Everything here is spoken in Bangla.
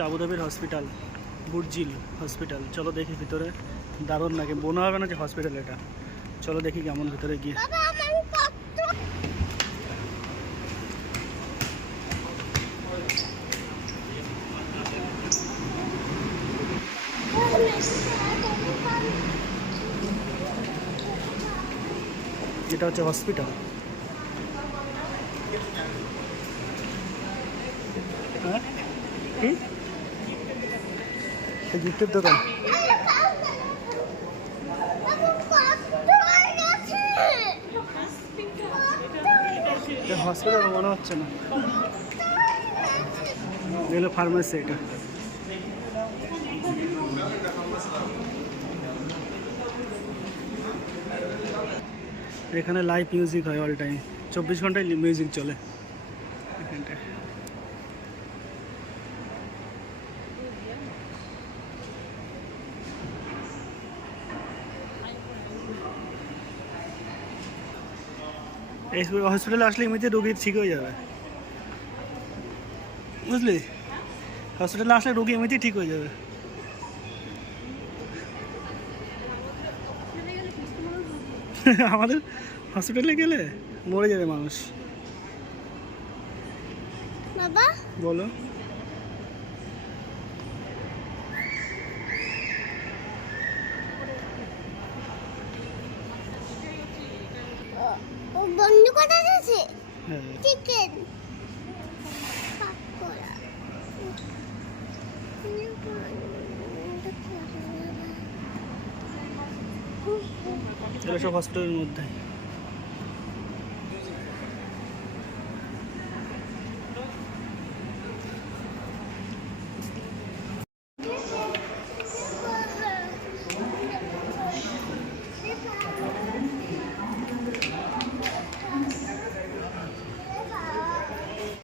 আবুধাবির হসপিটাল, বুর্জিল হসপিটাল। চলো দেখি ভিতরে, দারুণ লাগে, মনে হবে না যে হসপিটাল এটা। চলো দেখি কেমন ভিতরে গিয়ে। এটা হচ্ছে হসপিটাল। হ্যাঁ কি গিফটের দোকান? হসপিটাল মনে হচ্ছে না, এগুলো ফার্মেসি। এটা এখানে লাইভ মিউজিক হয় অল টাইম, 24 ঘন্টায় মিউজিক চলে এখানটায়। এই হসপিটালে আসলে এমনিতে রোগী ঠিক হয়ে যাবে, বুঝলি? হসপিটালে আসলে রোগী এমনিতেই ঠিক হয়ে যাবে। আমাদের হসপিটালে গেলে মরে যাবে মানুষ। বাবা বলো। বন্ধু কোথায় আছে? চিকেন এগুলো সব হসপিটালের মধ্যে।